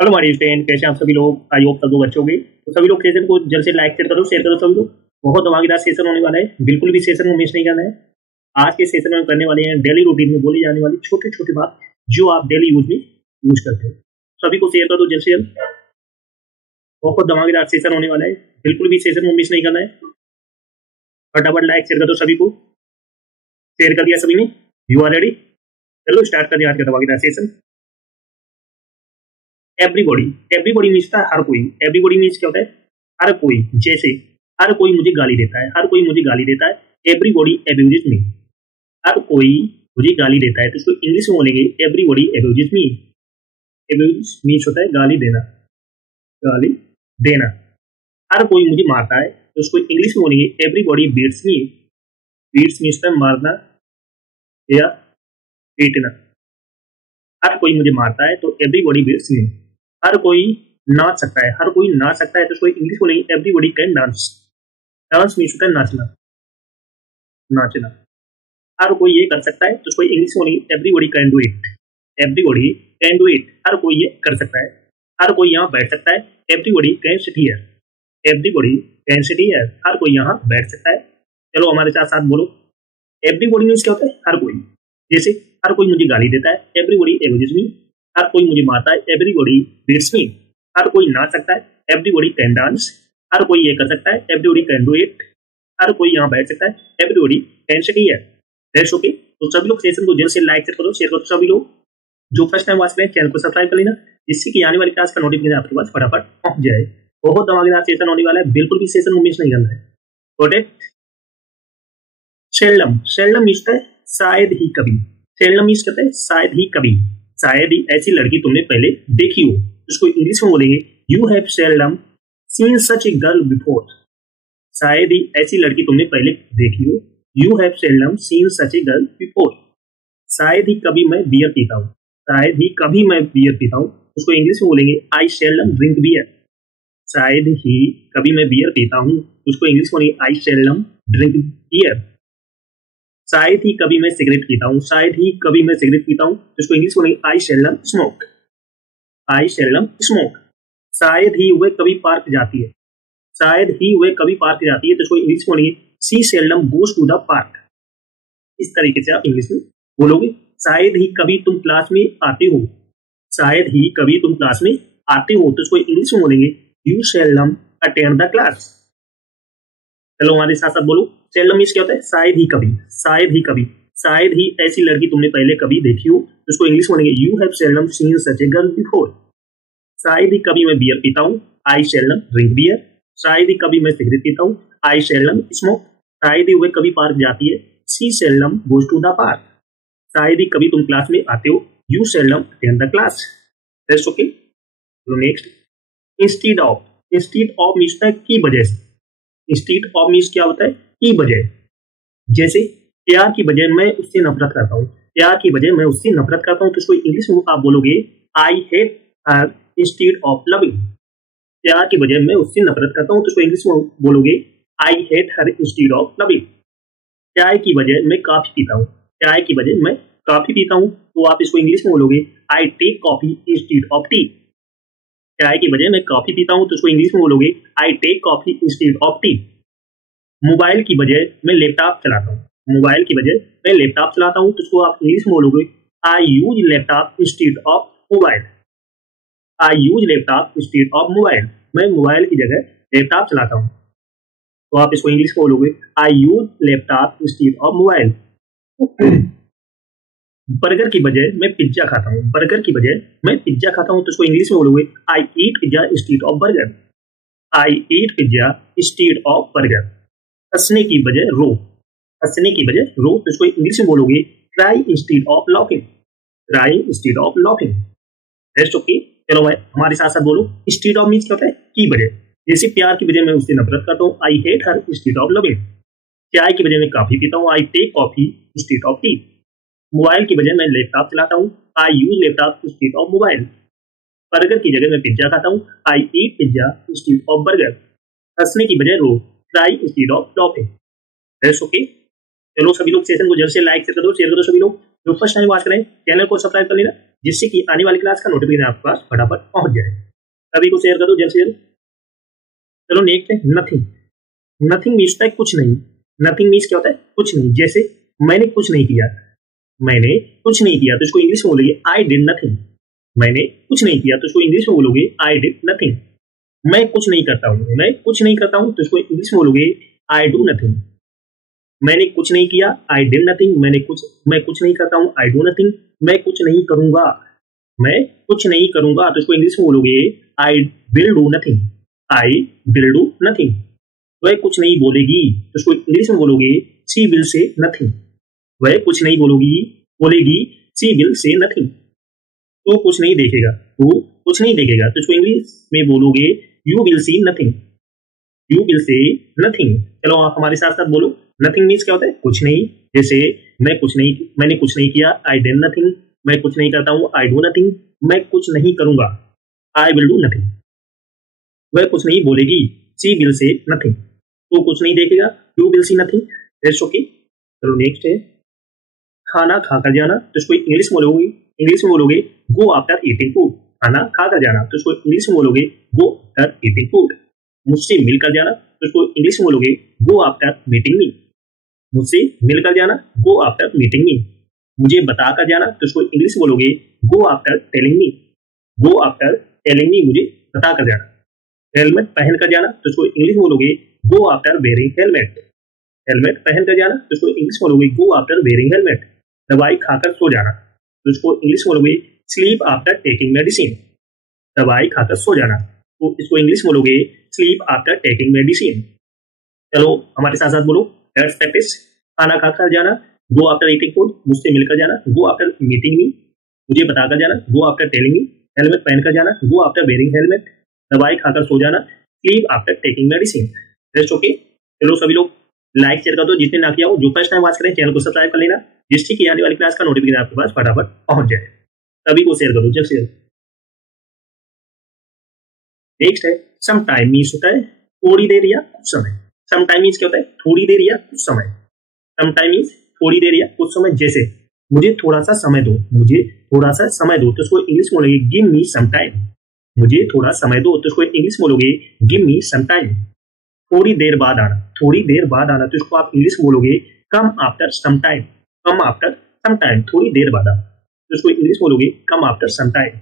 Hello हमारे friend, कैसे हैं आप सभी लोग। आई होप सब लोग अच्छे होंगे। तो सभी लोग सेशन को जल्द से लाइक शेयर करो सभी लोग। बहुत धमाकेदार सेशन होने वाला है, बिल्कुल भी सेशन को मिस नहीं करना है। आज के सेशन में करने वाले हैं डेली रूटीन में बोली जाने वाली छोटी छोटी बात जो आप डेली यूज में यूज करते हो। सभी को शेयर कर दो जल्द से जल्द। बहुत धमाकेदार सेशन होने वाला है, बिल्कुल भी सेशन को मिस नहीं करना है। फटाफट लाइक शेयर कर दो सभी को। शेयर कर दिया सभी ने, यू आर रेडी। चलो स्टार्ट कर दिया आज का धमाकेदार सेशन। एवरीबॉडी, एवरीबॉडी मीन्स था हर कोई। एवरीबॉडी मीन्स क्या होता है? हर कोई। जैसे हर कोई मुझे गाली देता है, हर कोई मुझे गाली देता है। एवरीबॉडी अब्यूजेस मी। हर कोई मुझे गाली देता है तो उसको इंग्लिश में बोलेंगे एवरीबॉडी अब्यूजेस मी। अब्यूज मीन्स होता है गाली देना, गाली देना। हर कोई मुझे मारता है तो उसको इंग्लिश में बोलेंगे एवरीबॉडी बीट्स मी। बीट्स मीन्स होता है मारना या पीटना। हर कोई मुझे मारता है तो एवरीबॉडी बीट्स मी। हर कोई नाच सकता है, हर कोई नाच सकता है तो उसको इंग्लिश बोलेंगे everybody can dance. Dance means होता है नाचना, नाचना। हर कोई ये कर सकता है तो उसको इंग्लिश बोलेंगे everybody can do it. Everybody can do it, हर कोई ये कर सकता है। हर कोई यहाँ बैठ सकता है, everybody can sit here. Everybody can sit here, हर कोई यहाँ बैठ सकता है। चलो हमारे साथ साथ बोलो। एवरीबॉडी मीन्स क्या होता है? हर कोई। जैसे हर कोई मुझे गाली देता है, एवरीबॉडी अब्यूजेस मी। हर कोई मुझे मारता है, एवरीबॉडी बीट्स मी। हर कोई नाच सकता है, एवरीबॉडी कैन डांस। हर कोई ये कर सकता है, एवरीबॉडी कैन डू इट। हर कोई यहाँ बैठ सकता है, everybody can sit here. That's okay. तो सभी लोग सेशन को जल्द से लाइक करो, शेयर करो सभी लोग। जो फर्स्ट टाइम वॉच करें चैनल को सब्सक्राइब कर लेना, जिससे कि आने वाली क्लास का नोटिफिकेशन आपके पास फटाफट पहुंच जाए। बहुत धमाकेदार सेशन होने वाला है, बिल्कुल भी सेशन को मिस नहीं करना है। Got it? Seldom, seldom means है शायद ही कभी। सेल्डम मीन्स कहते हैं शायद ही कभी। शायद ही ऐसी लड़की तुमने पहले देखी हो, उसको इंग्लिश में बोलेंगे you have seldom scene such a girl before. शायद ही ऐसी लड़की तुमने पहले देखी हो, you have seldom scene such a girl before. शायद ही कभी मैं बियर पीता हूँ, शायद ही कभी मैं बियर पीता हूँ, उसको इंग्लिश में बोलेंगे आई सेल्डम ड्रिंक बियर। शायद ही कभी मैं बियर पीता हूँ, उसको इंग्लिश में बोलेंगे आई सेल्डम ड्रिंक बियर। शायद ही कभी मैं सिगरेट पीता हूँ, शायद ही कभी मैं सिगरेट पीता हूँ, उसको इंग्लिश में बोलेंगे आई सेल्डम स्मोक। आई सेल्डम स्मोक। शायद ही वह कभी पार्क जाती है, शायद ही वह कभी पार्क जाती है तो उसको इंग्लिश में बोलेंगे she seldom goes to the park. इस तरीके से आप इंग्लिश में बोलोगे। शायद ही कभी तुम क्लास में आते हो, शायद ही कभी तुम क्लास में आते हो तो उसको इंग्लिश में बोलेंगे you seldom attend the class. चलो हमारे साथ साथ बोलो। सेल्डम मीन्स क्या होता है? शायद ही कभी, शायद ही कभी। शायद ही ऐसी लड़की तुमने पहले कभी देखी हो तो उसको इंग्लिश में बोलेंगे you have seldom scene such a girl before. शायद ही कभी मैं बियर पीता हूँ, आई सेल्डम ड्रिंक बियर। शायद ही कभी मैं सिगरेट पीता हूँ, आई सेल्डम स्मोक। शायद ही वह कभी पार्क जाती है, she seldom goes to the park. शायद ही कभी तुम क्लास में आते हो, you seldom attend the class. That's okay. चलो next. Instead of, instead of means है की वजह से। इंस्टीड ऑफ मीन्स क्या होता है? की वजह। जैसे प्यार की बजाय मैं उससे नफरत करता हूँ, प्यार की बजाय मैं उससे नफरत करता हूँ तो उसको इंग्लिश में आप बोलोगे आई hate her instead of loving. प्यार की बजाय मैं उससे नफरत करता हूँ तो उसको इंग्लिश में बोलोगे आई hate her instead of loving. चाय की बजाय मैं कॉफी पीता हूँ, चाय की बजाय मैं कॉफी पीता हूँ तो आप इसको इंग्लिश में बोलोगे I take coffee instead of tea. चाय की बजाय मैं कॉफी पीता हूँ तो उसको इंग्लिश में बोलोगे I take coffee instead of tea. Mobile की बजाय मैं लैपटॉप चलाता हूँ, मोबाइल की बजाय मैं लैपटॉप चलाता हूँ तो उसको आप इंग्लिश में बोलोगे I use laptop instead of mobile. I use laptop instead of mobile. मैं मोबाइल की जगह लैपटॉप चलाता हूँ तो आप इसको इंग्लिश में बोलोगे I use laptop instead of mobile. Burger की बजाय मैं पिज्जा खाता हूँ, बर्गर की बजाय मैं पिज्जा खाता हूँ तो उसको इंग्लिश में बोलोगे I eat pizza instead of burger. I eat pizza instead of burger. हंसने की बजाय रो, हंसने की बजाय रो तो इसको इंग्लिश में बोलोगे cry instead of laughing. Cry instead of laughing. That's okay. चलो भाई हमारे साथ साथ बोलो। इंस्टीड ऑफ मीन्स क्या होता है? की बजाय। जैसे प्यार की बजाय मैं उससे नफरत करता हूँ, I hate her instead of loving. चाय की बजाय मैं कॉफी पीता हूँ, I take coffee instead of tea. Mobile की बजाय मैं लैपटॉप चलाता हूँ, I use laptop instead of mobile. Burger की जगह मैं पिज्जा खाता हूँ, I eat pizza instead of burger. हंसने की बजाय रो, cry instead of laughing. That's okay. चलो सभी लोग सेशन को जल्द से लाइक शेयर कर दो सभी लोग। जो फर्स्ट टाइम वॉच करें चैनल को सब्सक्राइब कर लेना, जिससे कि आने वाली क्लास का नोटिफिकेशन आपके पास फटाफट पहुंच जाए। सभी को शेयर कर दो जल्द से जल्द। चलो नेक्स्ट है नथिंग। नथिंग मीन्स होता है कुछ नहीं। नथिंग मीन्स क्या होता है? कुछ नहीं। जैसे मैंने कुछ नहीं किया, मैंने कुछ नहीं किया तो इसको इंग्लिश में बोलोगे आई डिड नथिंग। मैंने कुछ नहीं किया तो इसको इंग्लिश में बोलोगे आई डिड नथिंग। मैं कुछ नहीं करता हूँ, मैं कुछ नहीं करता हूँ तो इसको इंग्लिश में बोलोगे आई डू नथिंग। मैंने कुछ नहीं किया, आई डिड नथिंग। मैं कुछ नहीं करता हूँ, आई डू नथिंग। मैं कुछ नहीं करूंगा, मैं कुछ नहीं करूंगा तो इसको इंग्लिश में बोलोगे I will do nothing. I will do nothing. वह कुछ नहीं बोलेगी तो इसको इंग्लिश में बोलोगे शी विल से नथिंग। वह कुछ नहीं बोलेगी शी विल से नथिंग। तू कुछ नहीं देखेगा, तू कुछ नहीं देखेगा तो इसको इंग्लिश में बोलोगे you will see nothing. You will say nothing. चलो आप हमारे साथ साथ बोलो। नथिंग मीन्स क्या होता है? कुछ नहीं। जैसे मैंने कुछ नहीं किया, आई डिड नथिंग। मैं कुछ नहीं करता हूँ, आई डू नथिंग। मैं कुछ नहीं करूंगा, आई विल डू नथिंग। वह कुछ नहीं बोलेगी, शी विल से नथिंग। तू कुछ नहीं देखेगा, you will see nothing. That's okay. चलो नेक्स्ट है खाना खाकर जाना तो इसको इंग्लिश में बोलोगे गो आफ्टर ईटिंग फूड। खाना खाकर जाना तो इसको इंग्लिश में बोलोगे गो आफ्टर ईटिंग फूड। मुझसे मिलकर जाना तो इसको इंग्लिश में बोलोगे गो आफ्टर मीटिंग मी। मुझसे मिलकर जाना, गो आफ्टर मीटिंग मी। मुझे बताकर जाना तो इसको इंग्लिश में बोलोगे go after telling me. Go after telling me, मुझे बताकर जाना। हेलमेट पहनकर जाना तो इसको इंग्लिश में बोलोगे go after wearing helmet. Helmet पहनकर जाना तो इसको इंग्लिश में बोलोगे गो आफ्टर वेयरिंग हेलमेट। दवाई खाकर सो जाना तो इसको इंग्लिश में बोलोगे स्लीप आफ्टर टेकिंग मेडिसिन। दवाई खाकर सो जाना तो इसको इंग्लिश में बोलोगे स्लीप आफ्टर टेकिंग मेडिसिन। चलो हमारे साथ साथ बोलो लेट्स प्रैक्टिस। खाना खाकर जाना, गो आफ्टर ईटिंग फूड। मुझसे मिलकर जाना, गो आफ्टर मीटिंग मी। मुझे बताकर जाना, go after telling me. Helmet पहनकर जाना, गो आफ्टर वेयरिंग हेलमेट। दवाई खाकर सो जाना, sleep after taking medicine. That's okay. चलो सभी लोग लाइक शेयर कर दो जिसने ना किया हो। जो फर्स्ट टाइम वॉच करें चैनल को सब्सक्राइब कर लेना जिससे कि आने वाली क्लास का नोटिफिकेशन आपके पास फटाफट पहुंच जाए। सभी को शेयर करो जल्द से जल्द। नेक्स्ट है सम टाइम मीन्स होता है थोड़ी देर या कुछ समय। सम टाइम मीन्स क्या होता है? थोड़ी देर या कुछ समय। सम टाइम मीन्स थोड़ी देर या कुछ समय। जैसे मुझे थोड़ा सा समय दो, मुझे थोड़ा सा समय दो तो इसको इंग्लिश में बोलोगे गिव मी सम टाइम। मुझे थोड़ा समय दो तो इसको इंग्लिश में बोलोगे गिव मी सम टाइम। थोड़ी देर बाद आना, थोड़ी देर बाद आना तो इसको आप इंग्लिश में बोलोगे come after some time. Come after some time, थोड़ी देर बाद आना तो इसको इंग्लिश में बोलोगे कम आफ्टर सम टाइम।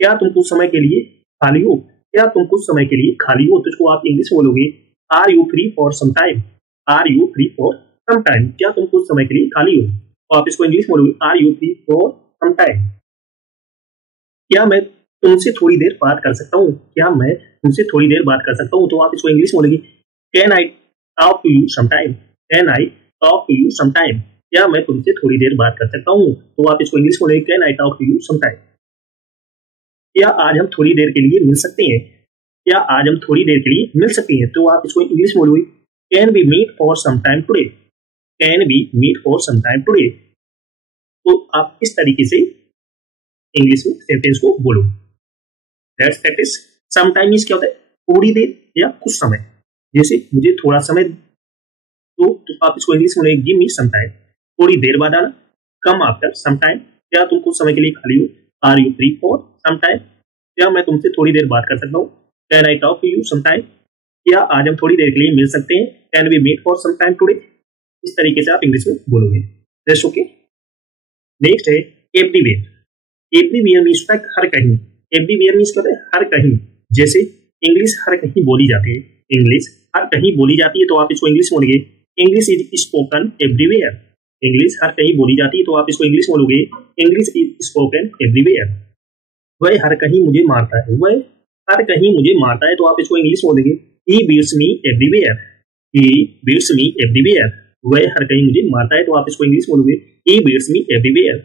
क्या तुम कुछ समय के लिए खाली हो? क्या तुम कुछ समय के लिए खाली हो तो इसको आप इंग्लिश में बोलोगे are you free for some time. Are you free for some time. क्या तुम कुछ समय के लिए खाली हो तो आप इसको इंग्लिश में बोलोगे are you free for some time. क्या मैं तुमसे थोड़ी देर बात कर सकता हूँ? क्या मैं तुमसे थोड़ी देर बात कर सकता हूँ तो आप इसको इंग्लिश में बोलोगे can I talk to you some time. Can I talk to you some time. क्या मैं तुमसे थोड़ी देर बात कर सकता हूँ तो आप इसको इंग्लिश में बोलोगे can I talk to you some time. क्या आज हम थोड़ी देर के लिए मिल सकते हैं? क्या आज हम थोड़ी देर के लिए मिल सकते हैं तो आप इसको इंग्लिश में बोलोगे can be meet for some time today. Can be meet for some time today. तो आप इस तरीके से इंग्लिश में सेंटेंस को बोलो। Let's practise. Some time means क्या होता है? थोड़ी देर या कुछ समय। जैसे मुझे थोड़ा समय तो आप इसको इंग्लिश में बोलेंगे गिव मी सम टाइम। थोड़ी देर बाद आना, कम आफ्टर सम टाइम। क्या तुम कुछ समय के लिए खाली हो? Are you free for some time. क्या मैं तुमसे थोड़ी देर बात कर सकता हूँ? Can I talk to you some time. क्या आज हम थोड़ी देर के लिए मिल सकते हैं? Can we meet for some time today. इस तरीके से आप इंग्लिश में बोलोगे। That's okay. नेक्स्ट है एवरीवेयर। एवरीवेयर मीन्स होता है हर कहीं। एवरीवेयर मीन्स क्या होता है? हर कहीं। जैसे इंग्लिश हर कहीं बोली जाती है, इंग्लिश हर कहीं बोली जाती है तो आप इसको इंग्लिश में बोलोगे English is spoken everywhere. English हर कहीं बोली जाती है तो आप इसको इंग्लिश में बोलोगे इंग्लिश इज स्पोकन एवरीवेयर। वह हर कहीं मुझे मारता है, वह हर कहीं मुझे मारता है तो आप इसको इंग्लिश में बोलेंगे ही बीट्स मी एवरीवेयर। ही बीट्स मी एवरीवेयर। वह हर कहीं मुझे मारता है तो आप इसको इंग्लिश में बोलोगे ही बीट्स मी एवरीवेयर।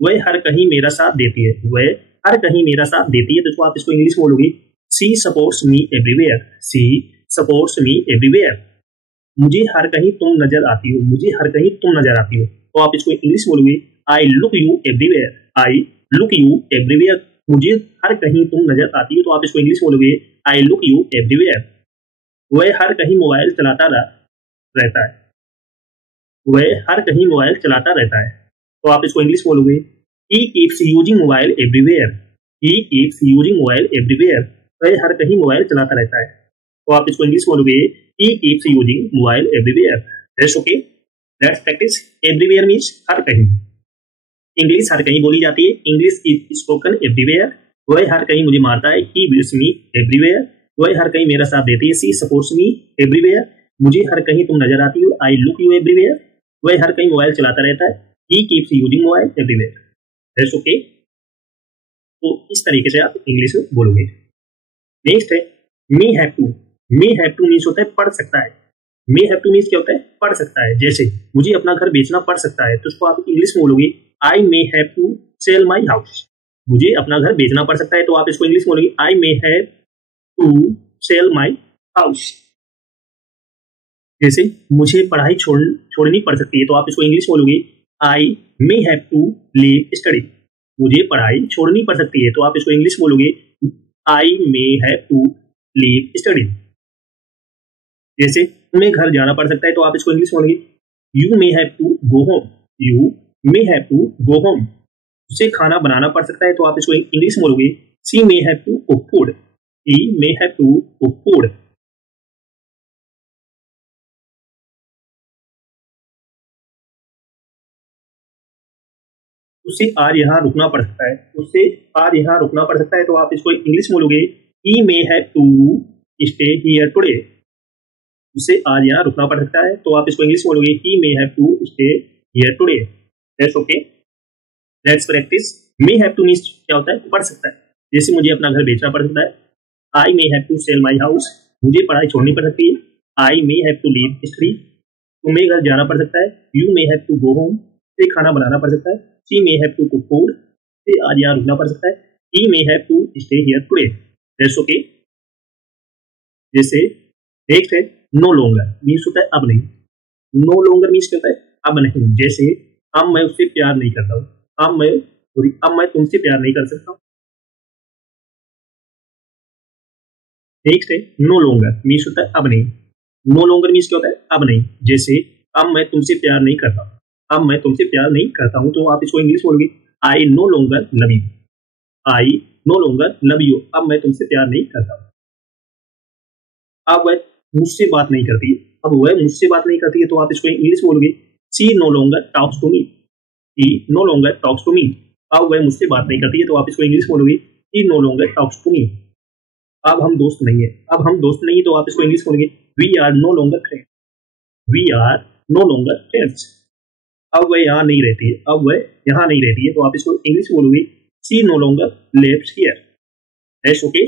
वह हर कहीं मेरा साथ देती है, वह हर कहीं मेरा साथ देती है तो आप इसको इंग्लिश में बोलोगे she supports me everywhere. She supports me everywhere. मुझे हर कहीं तुम नजर आती हो, मुझे हर कहीं तुम नजर आती हो तो आप इसको इंग्लिश में बोलोगे I look you everywhere. I look you everywhere. मुझे हर कहीं तुम नजर आती हो तो आप इसको इंग्लिश में बोलोगे आई लुक यू एवरीवेयर। वह हर कहीं मोबाइल चलाता रहता है, वह हर कहीं मोबाइल चलाता रहता है तो आप इसको इंग्लिश में बोलोगे he keeps using mobile everywhere, he keeps using mobile everywhere, वह हर कहीं मोबाइल चलाता रहता है। तो आप इसको इंग्लिश में बोलोगे he keeps using mobile everywhere. That's okay, let's practice. Everywhere means हर कहीं। इंग्लिश हर कहीं बोली जाती है, इंग्लिश इज स्पोकन एवरीवेयर। वह हर कहीं मुझे मारता है, ही बिट्स मी एवरीवेयर। वह हर कहीं मेरा साथ देती है, शी सपोर्ट्स मी एवरीवेयर। मुझे हर कहीं तुम नजर आती हो, आई लुक यू एवरीवेयर। वह हर कहीं मोबाइल चलाता रहता है, ही keeps using mobile everywhere. That's okay. तो इस तरीके से आप इंग्लिश में बोलोगे। नेक्स्ट है may have to. May have to means होता है पढ़ सकता है। मे हैव टू मीन्स क्या होता है? पढ़ सकता है। जैसे मुझे अपना घर बेचना पड़ सकता है, तो उसको आप इंग्लिश में बोलोगे I may have to sell my house. मुझे अपना घर बेचना पड़ सकता है, तो आप इसको इंग्लिश में बोलोगे I may have to sell my house. जैसे मुझे पढ़ाई छोड़नी पड़ सकती है, तो आप इसको इंग्लिश में बोलोगे I may have to leave study. मुझे पढ़ाई छोड़नी पड़ सकती है, तो आप इसको इंग्लिश में बोलोगे I may have to leave study. जैसे तुम्हें घर जाना पड़ सकता है, तो आप इसको इंग्लिश में बोलोगे you may have to go home. You may have to go home. उसे खाना बनाना पड़ सकता है, तो आप इसको इंग्लिश में बोलोगे she may have to cook food. She may have to cook food. उसे आज यहाँ रुकना पड़ सकता है, उसे आज यहाँ रुकना पड़ सकता है, तो आप इसको इंग्लिश में बोलोगे he may have to stay here today. उसे आज यहाँ रुकना पड़ सकता है, तो आप इसको इंग्लिश में बोलोगे he may have to stay here today. That's okay, let's practice. May have to means क्या होता है? पढ़ सकता है। जैसे मुझे अपना घर बेचना पड़ सकता है, I may have to sell my house. मुझे पढ़ाई छोड़नी पड़ सकती है, I may have to leave study. तुम्हें घर जाना पड़ सकता है, you may have to go home. से खाना बनाना पड़ सकता है, she may have to cook food. से आज यहाँ रुकना पड़ सकता है, he may have to stay here today. That's okay. जैसे नेक्स्ट है नो लॉन्गर मीन्स होता है अब नहीं। नो लॉन्गर मीन्स क्या होता है? अब नहीं। जैसे अब मैं उससे प्यार नहीं करता हूँ, अब मैं तुमसे प्यार नहीं कर सकता हूँ। नेक्स्ट है नो लॉन्गर मीन्स होता है अब नहीं। नो लॉन्गर मीन्स क्या होता है? अब नहीं। जैसे अब मैं तुमसे प्यार नहीं करता हूँ, अब मैं तुमसे प्यार नहीं करता हूँ, तो आप इसको इंग्लिश बोलोगे I know longer love you. I know longer love you. अब मैं तुमसे प्यार नहीं करता हूँ। अब वह मुझसे बात नहीं करती है, अब वह मुझसे बात नहीं करती है, तो आप इसको इंग्लिश बोलोगे she no longer talks to me. She no longer talks to me. अब वह मुझसे बात नहीं करती है, तो आप इसको इंग्लिश बोलोगे she no longer talks to me. अब हम दोस्त नहीं है, अब हम दोस्त नहीं, तो आप इसको इंग्लिश बोलोगे we are no longer friends. We are no longer friends. अब वह यहाँ नहीं रहती है, अब वह यहाँ नहीं रहती है, तो आप इसको इंग्लिश बोलोगे she no longer lives here. That's okay.